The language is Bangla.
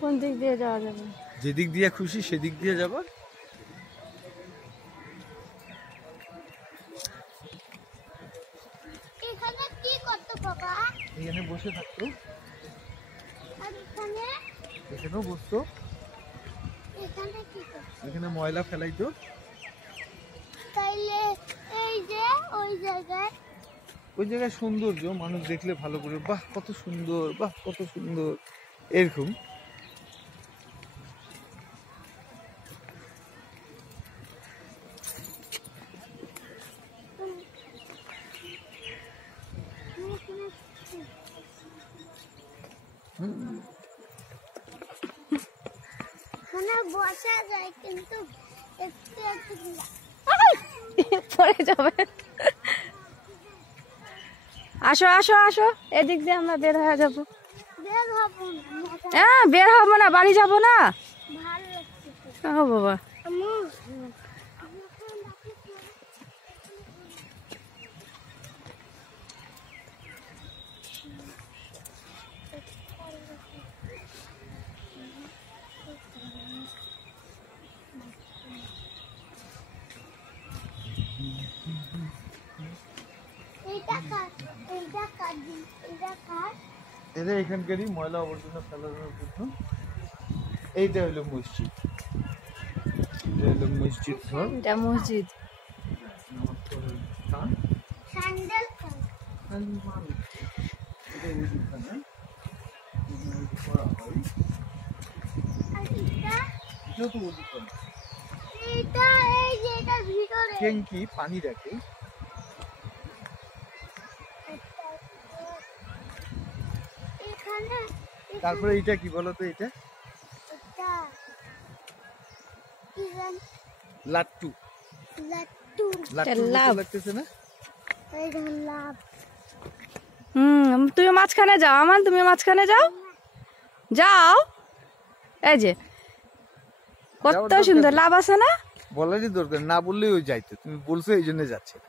কোন দিক দিয়ে যাওয়া যাবে? যেদিক দিয়ে খুশি সেদিক দিয়ে যাবো। এখানে কি করতে বাবা? এখানে বসে থাকতো, আর এখানে এখানেও বসতো, এখানে কি করতে? এখানে ময়লা ফেলাইতো। তাইলে এই যে ওই জায়গায় ওই জায়গায় সৌন্দর্য, মানুষ দেখলে ভালো করে বাহ কত সুন্দর, বাহ কত সুন্দর, এরকম। মানে বসা যায় কিন্তু একটু একটু পড়ে যাবে। আসো আসো আসো, এদিক দিয়ে আমরা বের হয়ে যাবো। বের হবো না, হ্যাঁ বের হবো না, বাড়ি যাবো না। ভালো লাগছে ও বাবা, আম্মু। এটা এখানকারই ময়লা আবর্জনা ফেলানোর জন্য। এইটা হলো মসজিদ, এটা হলো মসজিদ ঘর, এটা মসজিদ। স্যান্ডেল এটা এই যে এটার ভিতরে ট্যাঙ্কি পানি রাখে। এখানে তারপরে এটা কি বলতো, এটা এটা কি জানি লাট্টু, লাট্টু লাট্টু লাভ। লাগতেছে না? এই লাভ তুমি মাঝখানে যাও, আমান তুমি মাঝখানে যাও, যাও। এই যে কত সুন্দর লাভ আছে না? বলারই দরকার, না বললেই ওই যাইতো, তুমি বলছো এই জন্য যাচ্ছে না।